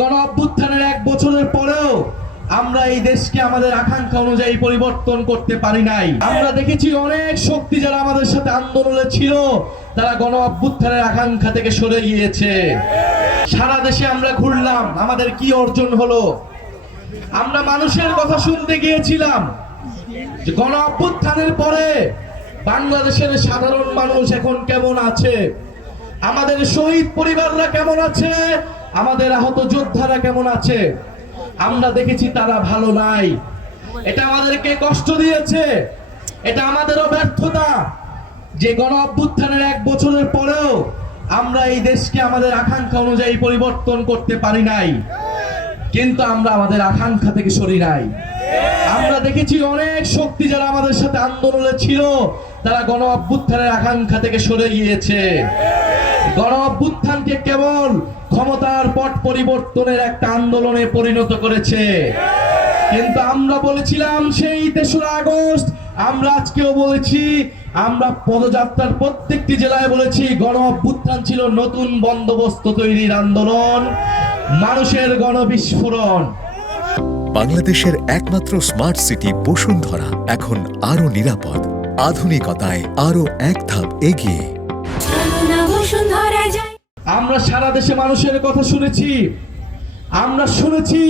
গণ অভ্যুত্থানের 1 বছরের পরেও আমরা এই দেশকে আমাদের আকাঙ্ক্ষা অনুযায়ী পরিবর্তন করতে পারি নাই। আমরা দেখেছি অনেক শক্তি যারা আমাদের সাথে আন্দোলনে ছিল তারা গণ অভ্যুত্থানের আকাঙ্ক্ষা থেকে সরে গিয়েছে। সারা দেশে আমরা ঘুরলাম, আমাদের কি অর্জন হলো? আমরা মানুষের কথা শুনতে গিয়েছিলাম যে গণ অভ্যুত্থানের পরে বাংলাদেশের সাধারণ মানুষ এখন কেমন আছে, আমাদের শহীদ পরিবাররা কেমন আছে, আমাদের আহত যোদ্ধারা কেমন আছে। আমরা দেখেছি তারা ভালো নাই। এটা আমাদেরকে কষ্ট দিয়েছে, এটা আমাদেরও ব্যর্থতা যে গণ অভ্যুত্থানের 1 বছরের পরেও আমরা এই দেশকে আমাদের আকাঙ্ক্ষা অনুযায়ী পরিবর্তন করতে পারি নাই। কিন্তু আমরা আমাদের আকাঙ্ক্ষা থেকে সরি নাই। আমরা দেখেছি অনেক শক্তি যারা আমাদের সাথে আন্দোলনে ছিল তারা গণ অভ্যুত্থানের আকাঙ্ক্ষা থেকে সরে গিয়েছে। গণ অভ্যুত্থানকে কেবল ক্ষমতার পট পরিবর্তনের একটা আন্দোলনে পরিণত করেছে। কিন্তু আমরা বলেছিলাম সেই 3রা আগস্ট, আমরা আজকেও বলেছি, আমরা পদযাত্রার প্রত্যেকটি জেলায় বলেছি গণ অভ্যুত্থান ছিল নতুন বন্দোবস্ত তৈরির আন্দোলন, মানুষের গণবিস্ফোরণ। বাংলাদেশের একমাত্র স্মার্ট সিটি বসুন্ধরা এখন আরো নিরাপদ, আধুনিকতায় আরো এক ধাপ এগিয়ে। আমরা সারা দেশে মানুষের কথা শুনেছি। আমরা শুনেছি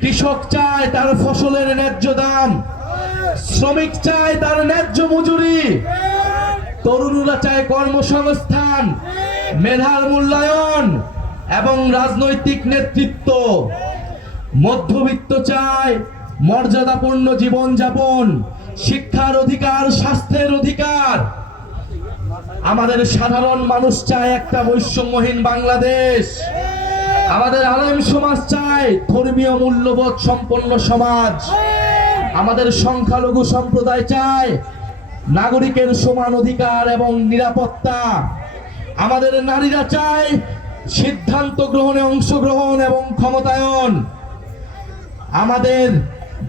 কৃষক চায় তার ফসলের ন্যায্য দাম, শ্রমিক চায় তার ন্যায্য মজুরি, তরুণরা চায় কর্মসংস্থান, মেধার মূল্যায়ন এবং রাজনৈতিক নেতৃত্ব। মধ্যবিত্ত চায় মর্যাদাপূর্ণ জীবনযাপন, শিক্ষার অধিকার, স্বাস্থ্যের অধিকার। আমাদের সাধারণ মানুষ চায় একটা বৈষম্যহীন বাংলাদেশ। আমাদের আলেম সমাজ চায় ধর্মীয় মূল্যবোধ সম্পন্ন সমাজ। আমাদের সংখ্যালঘু সম্প্রদায় চায় নাগরিকের সমান অধিকার এবং নিরাপত্তা। আমাদের নারীরা চায় সিদ্ধান্ত গ্রহণে অংশগ্রহণ এবং ক্ষমতায়ন। আমাদের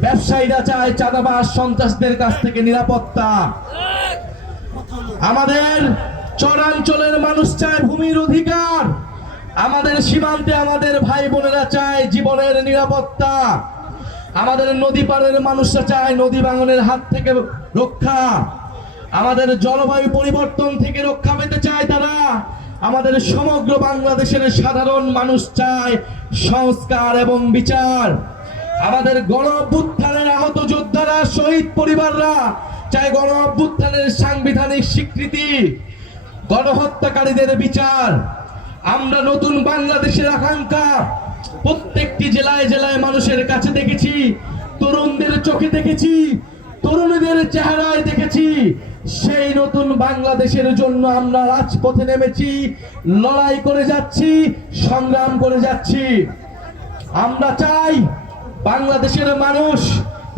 ব্যবসায়ীরা চায় চাঁদাবাজ সন্ত্রাসদের কাছ থেকে নিরাপত্তা। আমাদের চরাঞ্চলের মানুষ চায় ভূমির অধিকার। আমাদের সীমান্তে আমাদের ভাই বোনেরা চায় জীবনের নিরাপত্তা। আমাদের নদী পাড়ের মানুষরা চায় নদী ভাঙনের হাত থেকে রক্ষা। আমাদের জলবায়ু পরিবর্তন থেকে রক্ষা পেতে চায় তারা। আমাদের সমগ্র বাংলাদেশের সাধারণ মানুষ চায় সংস্কার এবং বিচার। আমাদের গণ অভ্যুত্থানের আহত যোদ্ধারা, শহীদ পরিবাররা চায় গণ অভ্যুত্থানের সাংবিধানিক স্বীকৃতি, গণহত্যাকারীদের বিচার। আমরা নতুন বাংলাদেশের আকাঙ্ক্ষা প্রত্যেকটি জেলায় জেলায় মানুষের কাছে দেখেছি, তরুণদের চোখে দেখেছি, তরুণীদের চেহারায় দেখেছি। সেই নতুন বাংলাদেশের জন্য আমরা রাজপথে নেমেছি, লড়াই করে যাচ্ছি, সংগ্রাম করে যাচ্ছি। আমরা চাই বাংলাদেশের মানুষ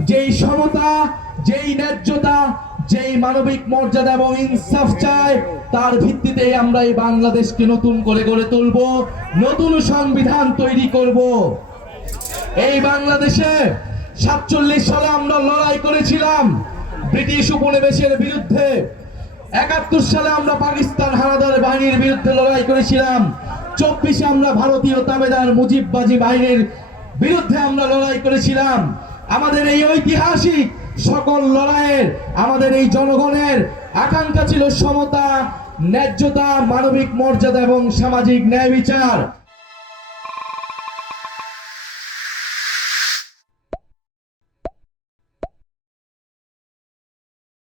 যেই সমতা, যেই ন্যায্যতা, যেই মানবিক মর্যাদা এবং ইনসাফ চায়, তার ভিত্তিতেই আমরা এই বাংলাদেশকে নতুন করে গড়ে তুলব, নতুন সংবিধান তৈরি করব। এই বাংলাদেশে 47 সালে আমরা লড়াই করেছিলাম ব্রিটিশ উপনিবেশের বিরুদ্ধে। 71 সালে আমরা পাকিস্তান হানাদার বাহিনীর বিরুদ্ধে লড়াই করেছিলাম। 24-এ আমরা ভারতীয় তাবেদার মুজিববাজি বাহিনীর বিরুদ্ধে আমরা লড়াই করেছিলাম। আমাদের এই ঐতিহাসিক সকল লড়াইয়ের আমাদের এই জনগণের আকাঙ্ক্ষা ছিল সমতা, ন্যায্যতা, মানবিক মর্যাদা এবং সামাজিক ন্যায় বিচার।